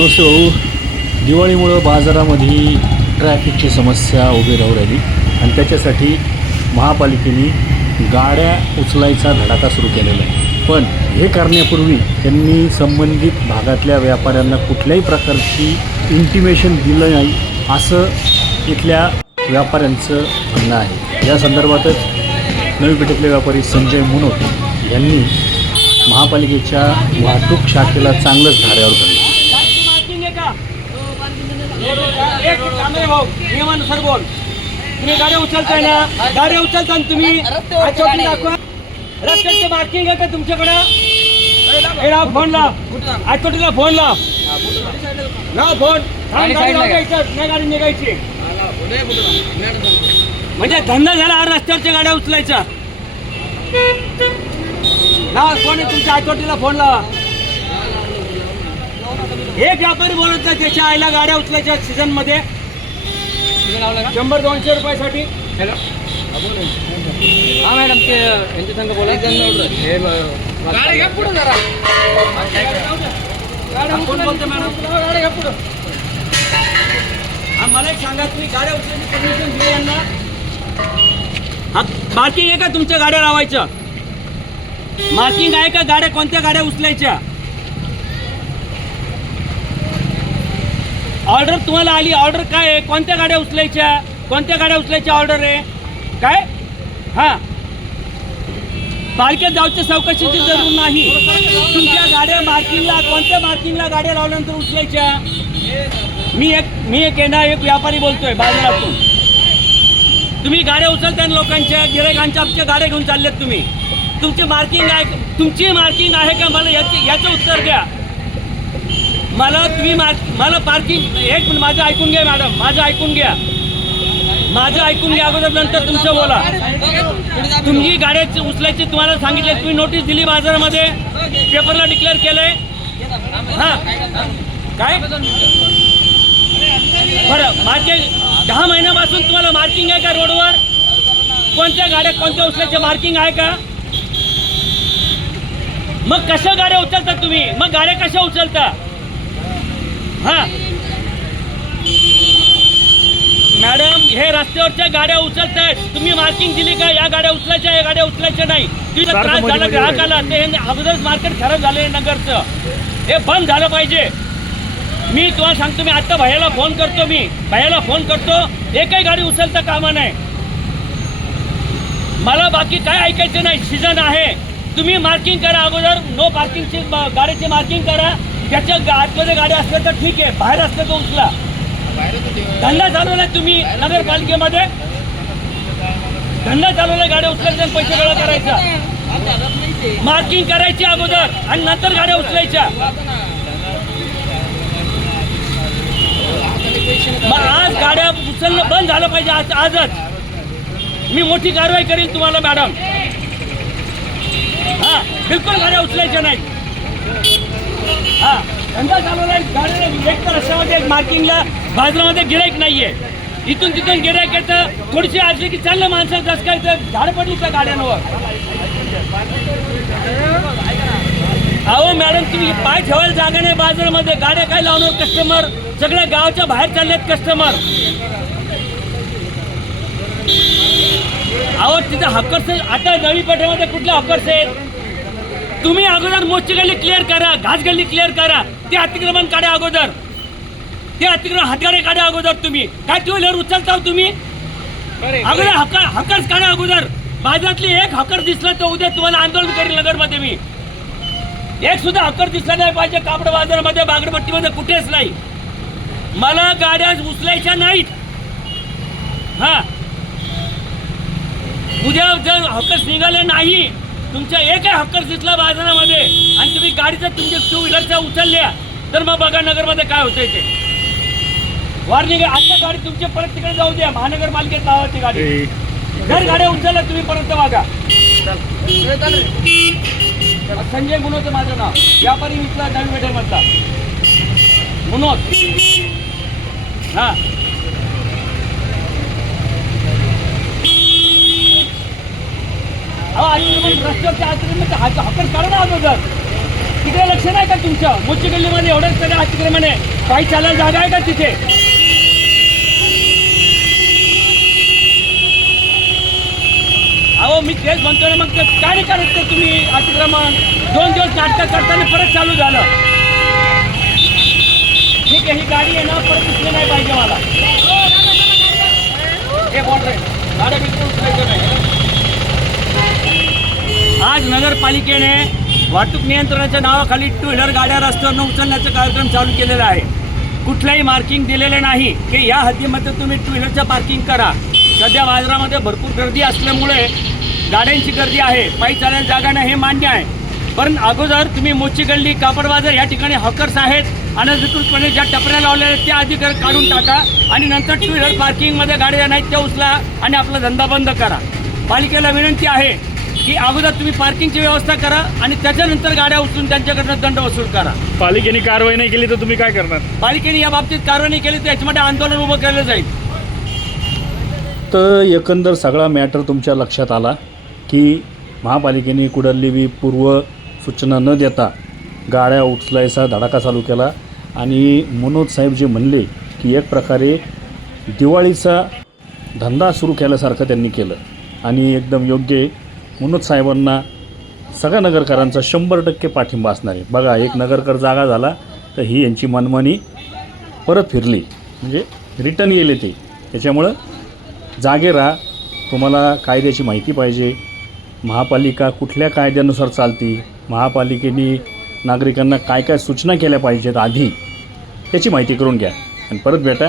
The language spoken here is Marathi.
नमस्ते भाऊ. दिवाळीमुळं बाजारामध्ये ट्रॅफिकची समस्या उभी राहू राहिली. आणि त्याच्यासाठी महापालिकेने गाड्या उचलायचा धडाका सुरू केलेला आहे. पण हे करण्यापूर्वी त्यांनी संबंधित भागातल्या व्यापाऱ्यांना कुठल्याही प्रकारची इंटिमेशन दिलं नाही असं इथल्या व्यापाऱ्यांचं म्हणणं आहे. या संदर्भातच नवी पेठेतले व्यापारी संजय मुनोट यांनी महापालिकेच्या वाहतूक शाखेला चांगलंच धाड्यावर धरलं मार्किंग आहे का कांबळे भाऊ. नियमानुसार बोल. तुम्ही गाड्या उचलताय ना? गाड्या उचलता ना तुम्ही? आठवडी दाखवा. रस्त्याचं मार्किंग आहे का तुमच्याकडं? फोन लाव. आठवडीला फोन लाव. लाव. फोन नाही गाडी निघायची. म्हणजे धंदा झाला हा रस्त्यावरच्या गाड्या उचलायच्या लावा फोन आहे तुमच्या. आठवडीला फोन लावा. एक व्यापारी बोलत नाही त्याच्या आईला गाड्या उचलायच्या सीझनमध्ये. शंभर दोनशे रुपयासाठी. हा मॅडम ते यांच्या संघ बोलायचं हे गाडी घ्या पुढे जरा. कोण बोलतो मॅडम. गाडी घ्या पुढं. हा, मला एक सांगा तुम्ही गाड्या उचलायची परमिशन दिली यांना? हा मार्किंग आहे का तुमच्या गाड्या लावायच्या? मार्किंग आहे का गाड्या कोणत्या गाड्या उचलायच्या? ऑर्डर तुम्हाला आली ऑर्डर काय आहे? कोणत्या गाड्या उचलायच्या? कोणत्या गाड्या उचलायच्या ऑर्डर आहे? काय? हा. पालख्यात जाऊच्या चौकशीची जरूर नाही. तुमच्या गाड्या मार्किंगला कोणत्या मार्किंगला गाड्या लावल्यानंतर उचलायच्या? मी एक मी एक ना एक व्यापारी बोलतोय बाजारातून. तुम्ही गाड्या उचलताय ना लोकांच्या गिरायकांच्या आमच्या गाड्या घेऊन चाललेत तुम्ही. तुमची मार्किंग आहे तुमची मार्किंग आहे का? मला याची याचं उत्तर द्या. मला तुम्ही मा मला पार्किंग एक मिनिट माझं ऐकून घ्या मॅडम माझं ऐकून घ्या. माझं ऐकून घ्या अगोदर नंतर तुमचं बोला. तुम्ही गाड्या उचलायची तुम्हाला सांगितले तुम्ही नोटीस दिली बाजारामध्ये पेपरला डिक्लेअर केलंय. हा. काय? बरं माझे दहा महिन्यापासून तुम्हाला मार्किंग आहे का रोडवर कोणत्या गाड्या कोणत्या उचलायच्या मार्किंग आहे का? मग कशा गाड्या उचलता तुम्ही? मग गाड्या कशा उचलता? हा. मॅडम हे रस्त्यावरच्या गाड्या उचलतायत. तुम्ही मार्किंग दिली का? या गाड्या उचलायच्या या गाड्या उचलायच्या नाही. सारखं त्रास झाला ग्राहकाला. ते हे अगोदरच मार्केट खराब झालंय नगरचं. हे बंद झालं पाहिजे. मी तुम्हाला सांगतो मी आता भैयाला फोन करतो मी. भैयाला फोन करतो. एकही गाडी उचलता कामा नाही मला बाकी काय ऐकायचं नाही. सीझन आहे. तुम्ही मार्किंग करा अगोदर. नो पार्किंगची गाडीची मार्किंग करा. त्याच्या आतमध्ये गाड्या असल्या तर ठीक आहे. बाहेर असलं तर उचला. धंदा चालवला तुम्ही नगरपालिकेमध्ये? धंदा चालवला गाड्या उचलायच्या पैसे गोळा करायचा. मार्किंग करायची अगोदर आणि नंतर गाड्या उचलायच्या. मग आज गाड्या उचलणं बंद झालं पाहिजे आज आजच. मी मोठी कारवाई करीन तुम्हाला मॅडम. हा बिलकुल गाड्या उचलायच्या नाही हा. धंदा चालवला गाड्या एक तर रस्त्यामध्ये एक मार्किंगला बाजारामध्ये गिरायक नाहीये. इथून तिथून गिरायक येतं. थोडीशी असली की चाललं माणसं कसं काय तर झाड पडली त्या गाड्यांवर. अहो मॅडम तुम्ही पाय ठेवायला जागा नाही बाजारामध्ये. गाड्या काय लावणार कस्टमर सगळ्या गावच्या बाहेर चाललेत कस्टमर अहो तिथं हक्कर्स आता नवी पेठेमध्ये कुठले हक्कर्स आहेत? तुम्ही अगोदर मोची गल्ली क्लिअर करा घास गल्ली क्लिअर करा. ते अतिक्रमण काढा अगोदर. ते अतिक्रमण हातगाडे काढा अगोदर तुम्ही. काय टू व्हीलर उचलता हो तुम्ही? अगोदर हक्कर हक्कर्स काढा अगोदर. बाजारातली एक हक्कर दिसला तर उद्या तुम्हाला आंदोलन करेल नगरमध्ये मी. एक सुद्धा हक्कर दिसला नाही पाहिजे कापड बाजारामध्ये बागडपट्टीमध्ये कुठेच नाही. मला गाड्या उचलायच्या नाहीत. हा. उद्या जर हक्कर्स निघाले नाही तुमच्या एकही हक्कर्स दिसला बाजारामध्ये आणि तुम्ही गाडीचा तुमच्या टू व्हीलरच्या उचलल्या तर मग बघा नगरमध्ये काय होतंय ते. वॉर्निंग आता गाडी तुमची परत तिकडे जाऊ द्या महानगरपालिकेत लावायची गाडी. जर गाड्या उचलल्या तुम्ही परत बघा संजय मुनोत माझं नाव. व्यापारी विकला नवी पेठेमधला मुनोत हा. अगोदर. तिकडे लक्ष नाही का तुमचं? मोची गल्लीमध्ये एवढंच सगळं अतिक्रमण आहे. काही चालायला जागा आहे का तिथे? अहो मी तेच म्हणतो ना मग ते का नाही करत ते तुम्ही अतिक्रमण? दोन दिवस नाटकं करताना परत चालू झालं. ठीक आहे ही गाडी आहे ना परत उचली नाही पाहिजे मला. हे बोल रे गाड्या बिलकुल उचलायचं नाही. आज नगरपालिकेने वाहतूक नियंत्रणाच्या नावाखाली टू व्हीलर गाड्या रस्त्यावरनं उचलण्याचा कार्यक्रम चालू केलेला आहे. कुठलंही मार्किंग दिलेलं नाही की या हद्दीमध्ये तुम्ही टू व्हीलरचं पार्किंग करा. सध्या बाजारामध्ये भरपूर गर्दी असल्यामुळे गाड्यांची गर्दी आहे. पायी चालायला जागा नाही हे मान्य आहे. पण अगोदर तुम्ही मोची गल्ली कापड बाजार या ठिकाणी हॉकर्स आहेत. अनधिकृतपणे ज्या टपऱ्या लावलेल्या आहेत त्या आधी कर- काढून टाका आणि नंतर टू व्हीलर पार्किंगमध्ये गाड्या नाहीत त्या उचला आणि आपला धंदा बंद करा. पालिकेला विनंती आहे की अगोदर तुम्ही पार्किंगची व्यवस्था करा आणि त्याच्यानंतर गाड्या उचलून त्यांच्याकडनं दंड वसूल करा. पालिकेने कारवाई नाही केली तर तुम्ही काय करणार? पालिकेने या बाबतीत कारवाई नाही केली तर याच्यामध्ये आंदोलन उभं केलं जाईल. तर एकंदर सगळा मॅटर तुमच्या लक्षात आला की महापालिकेने कुडल्ली पूर्व सूचना न देता गाड्या उचलायचा धडाका चालू केला आणि मनोज साहेब जे म्हणले की एक प्रकारे दिवाळीचा धंदा सुरू केल्यासारखं त्यांनी केलं आणि एकदम योग्य आहे. साहेबांना सगळ्या नगरकरांचा शंभर टक्के पाठिंबा असणार आहे. बघा एक नगरकर जागा झाला तर ही यांची मनमानी परत फिरली. म्हणजे रिटर्न येले ते. त्याच्यामुळं जागे राहा. तुम्हाला कायद्याची माहिती पाहिजे. महापालिका कुठल्या कायद्यानुसार चालती? महापालिकेने नागरिकांना काय काय सूचना केल्या पाहिजेत आधी? त्याची माहिती करून घ्या. आणि परत भेटा.